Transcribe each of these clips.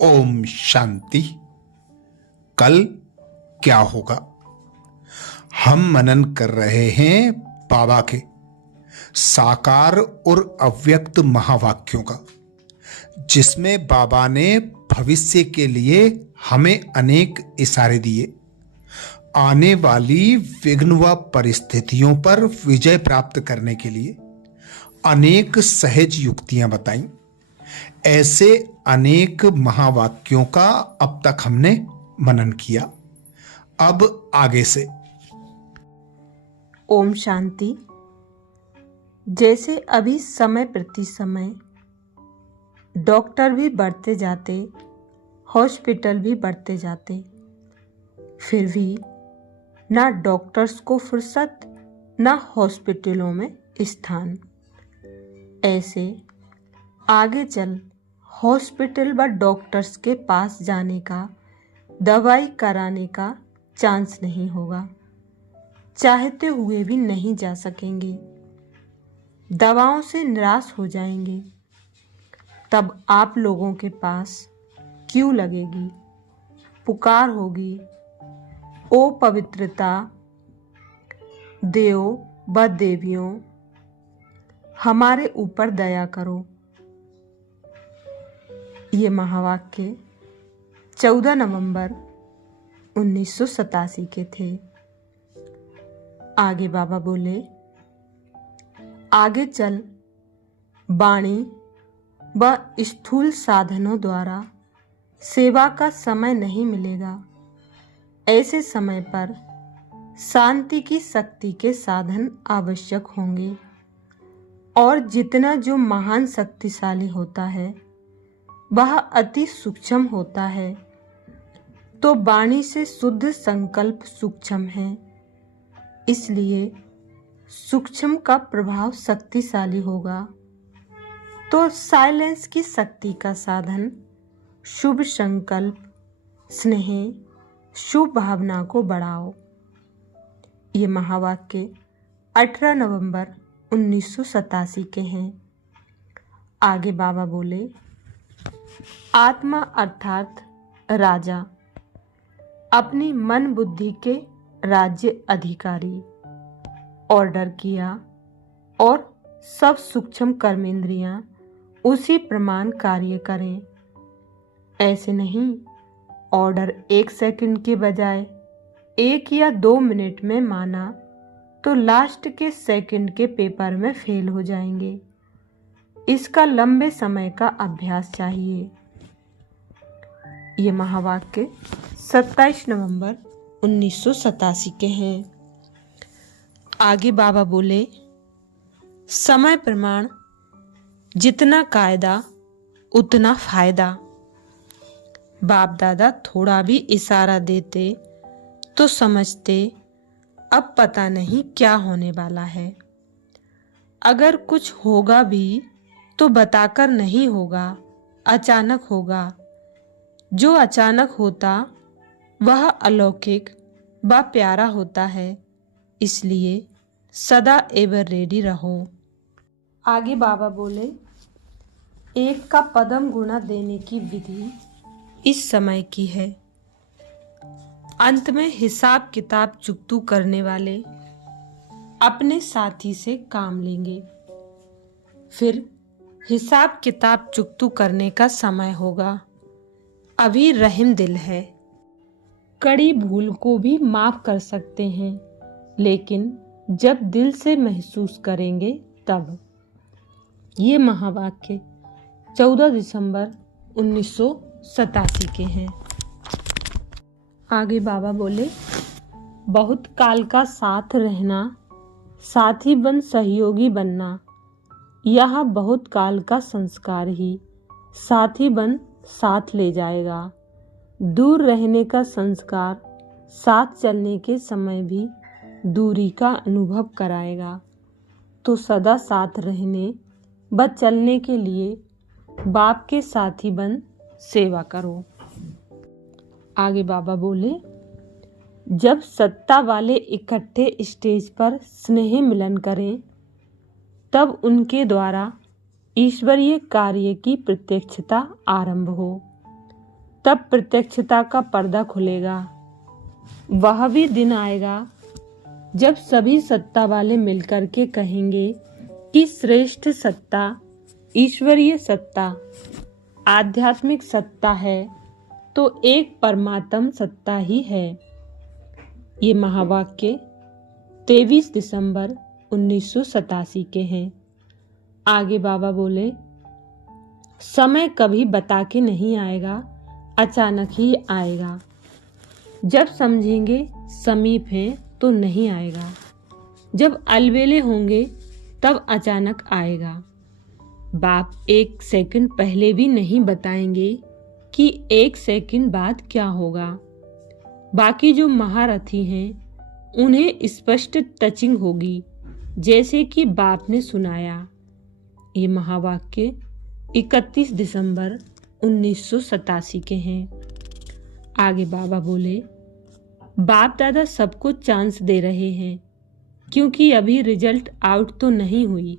ओम शांति। कल क्या होगा? हम मनन कर रहे हैं बाबा के साकार और अव्यक्त महावाक्यों का, जिसमें बाबा ने भविष्य के लिए हमें अनेक इशारे दिए, आने वाली विघ्न व परिस्थितियों पर विजय प्राप्त करने के लिए अनेक सहज युक्तियां बताई। ऐसे अनेक महावाक्यों का अब तक हमने मनन किया। अब आगे से ओम शांति। जैसे अभी समय प्रति समय डॉक्टर भी बढ़ते जाते, हॉस्पिटल भी बढ़ते जाते, फिर भी ना डॉक्टर्स को फुर्सत, ना हॉस्पिटलों में स्थान। ऐसे आगे चल हॉस्पिटल व डॉक्टर्स के पास जाने का, दवाई कराने का चांस नहीं होगा। चाहते हुए भी नहीं जा सकेंगे। दवाओं से निराश हो जाएंगे। तब आप लोगों के पास क्यों लगेगी, पुकार होगी, ओ पवित्रता, देव व देवियों, हमारे ऊपर दया करो। ये महावाक्य 14 नवंबर 1987 के थे। आगे बाबा बोले, आगे चल वाणी व स्थूल साधनों द्वारा सेवा का समय नहीं मिलेगा। ऐसे समय पर शांति की शक्ति के साधन आवश्यक होंगे, और जितना जो महान शक्तिशाली होता है वह अति सूक्ष्म होता है। तो वाणी से शुद्ध संकल्प सूक्ष्म है, इसलिए सूक्ष्म का प्रभाव शक्तिशाली होगा। तो साइलेंस की शक्ति का साधन शुभ संकल्प, स्नेह, शुभ भावना को बढ़ाओ। ये महावाक्य 18 नवंबर 1987 के हैं। आगे बाबा बोले, आत्मा अर्थात राजा अपनी मन बुद्धि के राज्य अधिकारी ऑर्डर किया, और सब सूक्ष्म कर्मेंद्रियां उसी प्रमाण कार्य करें। ऐसे नहीं ऑर्डर 1 सेकंड के बजाय 1 या 2 मिनट में माना तो लास्ट के सेकंड के पेपर में फेल हो जाएंगे। इसका लंबे समय का अभ्यास चाहिए। ये महावाक्य 27 नवंबर 1987 के हैं। आगे बाबा बोले, समय प्रमाण जितना कायदा उतना फायदा। बाप दादा थोड़ा भी इशारा देते तो समझते अब पता नहीं क्या होने वाला है। अगर कुछ होगा भी तो बताकर नहीं होगा, अचानक होगा। जो अचानक होता वह अलौकिक व प्यारा होता है, इसलिए सदा एवर रेडी रहो। आगे बाबा बोले, एक का पदम गुणा देने की विधि इस समय की है। अंत में हिसाब किताब चुकतू करने वाले अपने साथी से काम लेंगे। फिर हिसाब किताब चुकतू करने का समय होगा। अभी रहम दिल है, कड़ी भूल को भी माफ कर सकते हैं, लेकिन जब दिल से महसूस करेंगे तब। ये महावाक्य 14 दिसंबर 1987 के हैं। आगे बाबा बोले, बहुत काल का साथ रहना, साथी बन सहयोगी बनना, यह बहुत काल का संस्कार ही साथी बन साथ ले जाएगा। दूर रहने का संस्कार साथ चलने के समय भी दूरी का अनुभव कराएगा। तो सदा साथ रहने व चलने के लिए बाप के साथी बन सेवा करो। आगे बाबा बोले, जब सत्ता वाले इकट्ठे स्टेज पर स्नेह मिलन करें तब उनके द्वारा ईश्वरीय कार्य की प्रत्यक्षता आरंभ हो। तब प्रत्यक्षता का पर्दा खुलेगा। वह भी दिन आएगा जब सभी सत्ता वाले मिलकर के कहेंगे कि श्रेष्ठ सत्ता ईश्वरीय सत्ता, आध्यात्मिक सत्ता है तो एक परमात्म सत्ता ही है। ये महावाक्य 23 दिसंबर 1987 के हैं। आगे बाबा बोले, समय कभी बता के नहीं आएगा, अचानक ही आएगा। जब समझेंगे समीप है तो नहीं आएगा, जब अलबेले होंगे तब अचानक आएगा। बाप 1 सेकंड पहले भी नहीं बताएंगे कि 1 सेकंड बाद क्या होगा। बाकी जो महारथी हैं उन्हें स्पष्ट टचिंग होगी, जैसे कि बाप ने सुनाया। ये महावाक्य 31 दिसंबर 1987 के हैं। आगे बाबा बोले, बाप दादा सबको चांस दे रहे हैं क्योंकि अभी रिजल्ट आउट तो नहीं हुई।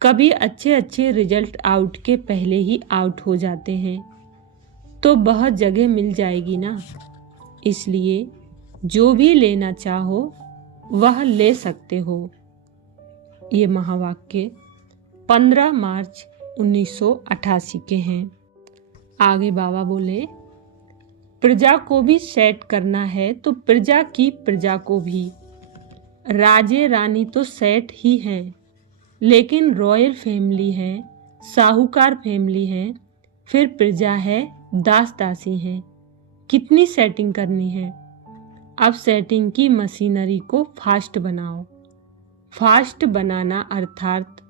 कभी अच्छे रिजल्ट आउट के पहले ही आउट हो जाते हैं तो बहुत जगह मिल जाएगी ना। इसलिए जो भी लेना चाहो वह ले सकते हो। ये महावाक्य 15 मार्च 1988 के हैं। आगे बाबा बोले, प्रजा को भी सेट करना है तो प्रजा की प्रजा को भी। राजे रानी तो सेट ही हैं, लेकिन रॉयल फैमिली है, साहूकार फैमिली है, फिर प्रजा है, दास दासी हैं। कितनी सेटिंग करनी है? अब सेटिंग की मशीनरी को फास्ट बनाओ। फास्ट बनाना अर्थात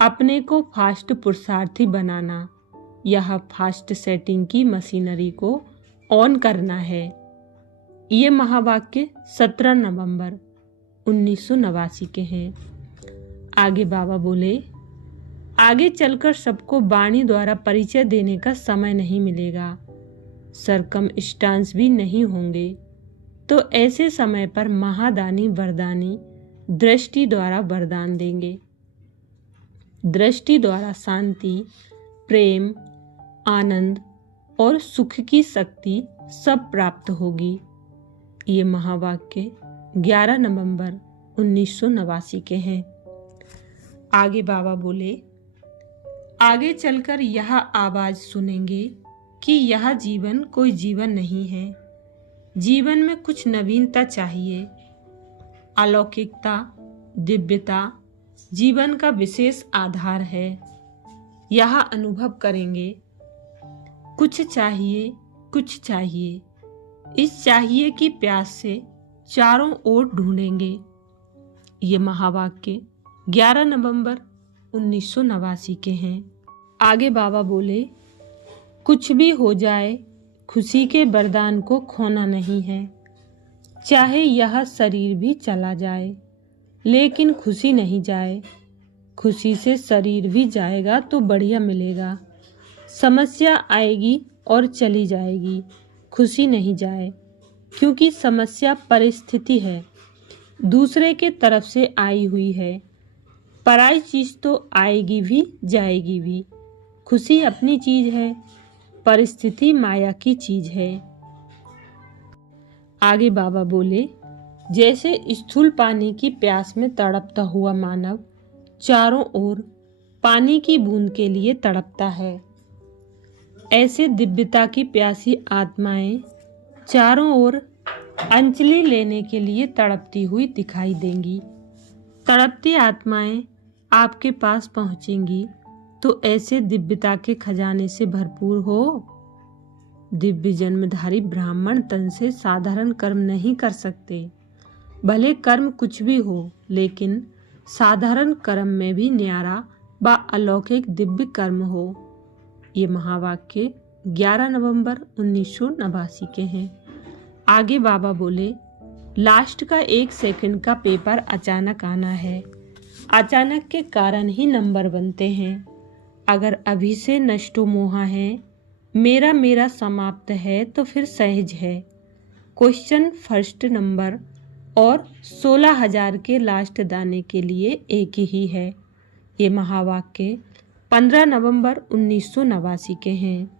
अपने को फास्ट पुरुषार्थी बनाना। यह फास्ट सेटिंग की मशीनरी को ऑन करना है। ये महावाक्य 17 नवंबर 1989 के हैं। आगे बाबा बोले, आगे चलकर सबको वाणी द्वारा परिचय देने का समय नहीं मिलेगा, सरकम स्टांस भी नहीं होंगे। तो ऐसे समय पर महादानी वरदानी दृष्टि द्वारा वरदान देंगे। दृष्टि द्वारा शांति, प्रेम, आनंद और सुख की शक्ति सब प्राप्त होगी। ये महावाक्य 11 नवंबर 1989 के हैं। आगे बाबा बोले, आगे चलकर यह आवाज सुनेंगे कि यह जीवन कोई जीवन नहीं है। जीवन में कुछ नवीनता चाहिए। अलौकिकता, दिव्यता जीवन का विशेष आधार है। यह अनुभव करेंगे। कुछ चाहिए, कुछ चाहिए। इस चाहिए की प्यास से चारों ओर ढूंढेंगे। ये महावाक्य 11 नवंबर 1989 के हैं। आगे बाबा बोले, कुछ भी हो जाए खुशी के वरदान को खोना नहीं है। चाहे यह शरीर भी चला जाए लेकिन खुशी नहीं जाए। खुशी से शरीर भी जाएगा तो बढ़िया मिलेगा। समस्या आएगी और चली जाएगी, खुशी नहीं जाए, क्योंकि समस्या परिस्थिति है, दूसरे के तरफ से आई हुई है। पराई चीज तो आएगी भी जाएगी भी। खुशी अपनी चीज है, परिस्थिति माया की चीज है। आगे बाबा बोले, जैसे स्थूल पानी की प्यास में तड़पता हुआ मानव चारों ओर पानी की बूंद के लिए तड़पता है, ऐसे दिव्यता की प्यासी आत्माएं चारों ओर अंजलि लेने के लिए तड़पती हुई दिखाई देंगी। तड़पती आत्माएं आपके पास पहुंचेंगी तो ऐसे दिव्यता के खजाने से भरपूर हो। दिव्य जन्मधारी ब्राह्मण तन से साधारण कर्म नहीं कर सकते। भले कर्म कुछ भी हो, लेकिन साधारण कर्म में भी न्यारा व अलौकिक दिव्य कर्म हो। ये महावाक्य 11 नवंबर 1989 के हैं। आगे बाबा बोले, लास्ट का 1 सेकंड का पेपर अचानक आना है। अचानक के कारण ही नंबर बनते हैं। अगर अभी से नष्टो मोहा है, मेरा समाप्त है तो फिर सहज है। क्वेश्चन फर्स्ट नंबर और 16,000 के लास्ट दाने के लिए एक ही है। ये महावाक्य 15 नवंबर 1989 के हैं।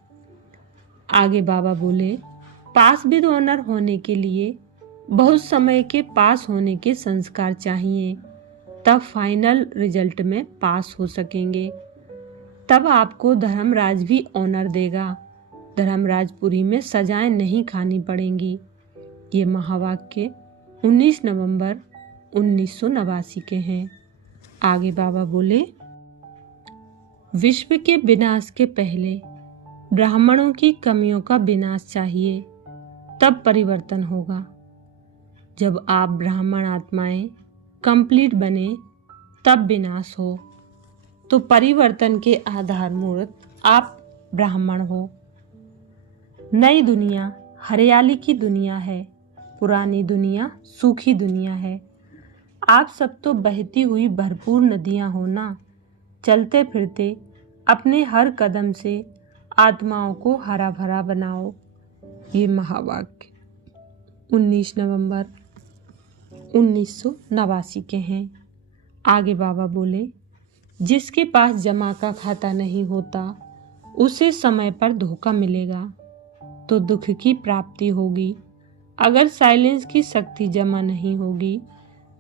आगे बाबा बोले, पास विद ऑनर होने के लिए बहुत समय के पास होने के संस्कार चाहिए, तब फाइनल रिजल्ट में पास हो सकेंगे। तब आपको धर्मराज भी ऑनर देगा। धर्मराजपुरी में सजाएं नहीं खानी पड़ेंगी। ये महावाक्य 19 नवंबर 1989 के हैं। आगे बाबा बोले, विश्व के विनाश के पहले ब्राह्मणों की कमियों का विनाश चाहिए, तब परिवर्तन होगा। जब आप ब्राह्मण आत्माएं कंप्लीट बने तब विनाश हो। तो परिवर्तन के आधार मूर्त आप ब्राह्मण हो। नई दुनिया हरियाली की दुनिया है, पुरानी दुनिया सूखी दुनिया है। आप सब तो बहती हुई भरपूर नदियां हो ना। चलते फिरते अपने हर कदम से आत्माओं को हरा भरा बनाओ। ये महावाक्य 19 नवंबर 1989 के हैं। आगे बाबा बोले, जिसके पास जमा का खाता नहीं होता उसे समय पर धोखा मिलेगा तो दुख की प्राप्ति होगी। अगर साइलेंस की शक्ति जमा नहीं होगी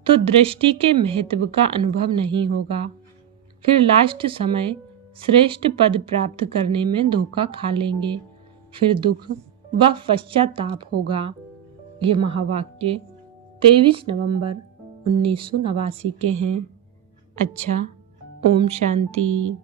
तो दृष्टि के महत्व का अनुभव नहीं होगा। फिर लास्ट समय श्रेष्ठ पद प्राप्त करने में धोखा खा लेंगे, फिर दुख व पश्चाताप होगा। ये महावाक्य 23 नवंबर 1989 के हैं। अच्छा, ओम शांति।